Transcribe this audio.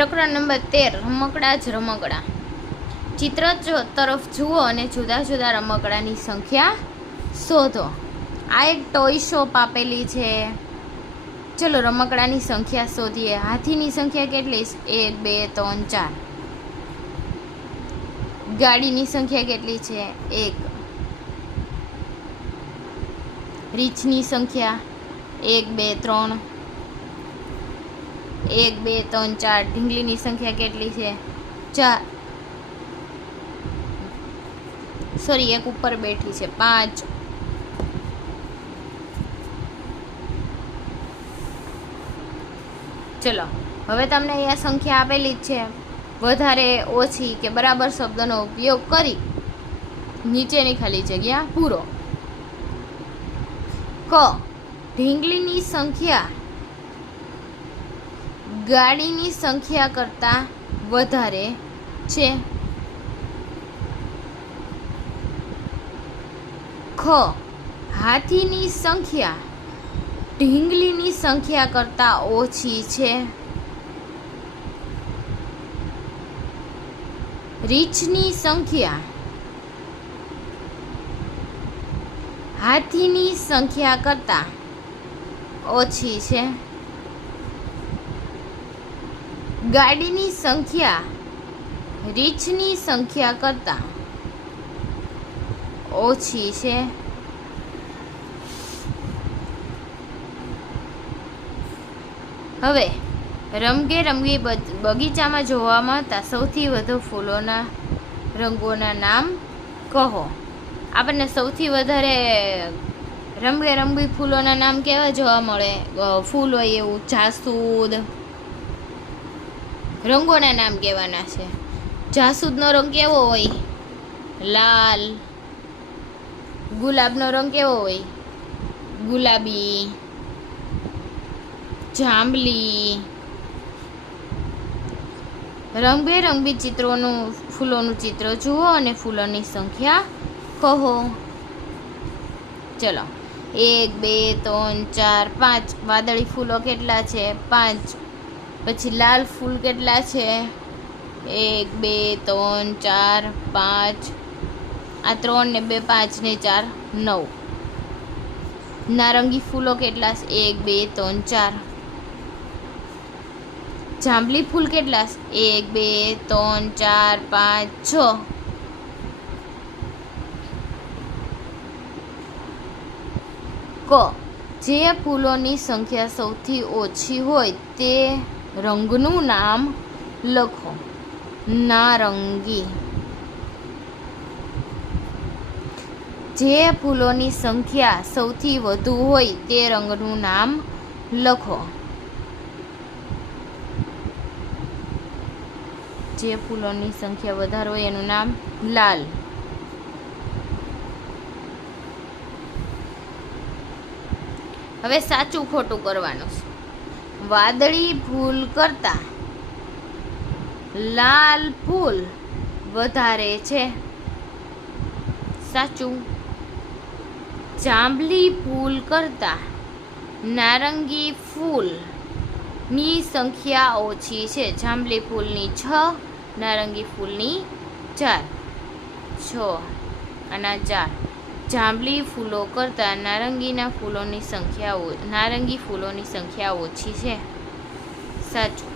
પ્રકરણ નંબર 13 રમકડા જ રમકડા. ચિત્ર તરફ જુઓ અને જુદા જુદા રમકડાની સંખ્યા શોધો. આ એક ટોય શોપ આપેલી છે. ચલો રમકડાની સંખ્યા શોધીએ. હાથીની સંખ્યા કેટલી? 1 2 3 4. ગાડીની સંખ્યા કેટલી છે? 1. રીંછની સંખ્યા 1 2 3. 1 2 3 4. ઢીંગલીની સંખ્યા કેટલી છે? 4. સોરી, એક ઉપર બેઠી છે. 5. ચલો હવે તમને અહીંયા સંખ્યા આપેલી જ છે. વધારે ઓછી કે બરાબર શબ્દનો ઉપયોગ કરી નીચેની ખાલી જગ્યા પૂરો. ક. ઢીંગલીની સંખ્યા ગાડીની સંખ્યા કરતાં વધારે છે. ખ. હાથીની સંખ્યા ઢીંગલીની સંખ્યા કરતાં ઓછી છે. રીંછની સંખ્યા હાથીની સંખ્યા કરતાં ઓછી છે. ગાડીની સંખ્યા રીંછની સંખ્યા કરતાં ઓછી છે. હવે રંગબેરંગી બગીચામાં જોવા મળતા સૌથી વધુ ફૂલોના રંગોના નામ કહો. આપણને સૌથી વધારે રંગબેરંગી ફૂલોના નામ કેવા જોવા મળે? ફૂલ હોય એવું જાસૂદ. રંગોના નામ કહેવાના છે. જાસૂદનો રંગ કેવો હોય? લાલ. ગુલાબનો રંગ કેવો હોય? ગુલાબી. જાંબલી. રંગબેરંગી ફૂલોનું ચિત્ર જુઓ અને ફૂલોની સંખ્યા કહો. ચલો 1 2 3 4 5. વાદળી ફૂલો કેટલા છે? 5. પછી લાલ ફૂલ કેટલા છે? 1 2 3 4 5. આ 3 ને 2 5 ને 4 9. નારંગી ફૂલો કેટલા છે? 1 2 3 4. જાંબલી ફૂલ કેટલા છે? 1 2 3 4 5 6. ક. જે ફૂલોની સંખ્યા સૌથી ઓછી હોય તે રંગનું નામ લખો. નારંગી. જે ફૂલોની સંખ્યા સૌથી વધુ હોય તે રંગનું નામ લખો. જે ફૂલોની સંખ્યા વધારે હોય એનું નામ લાલ. હવે સાચું ખોટું કરવાનું છે. વાદળી ફૂલ કરતાં લાલ ફૂલ વધારે છે. સાચું. જાંબલી ફૂલ કરતાં નારંગી ફૂલની સંખ્યા ઓછી છે. જાંબલી ફૂલની 6, નારંગી ફૂલની 4. 6 અને 4. જાંબલી ફૂલો કરતાં નારંગી ફૂલોની સંખ્યા ઓછી છે. સાચું.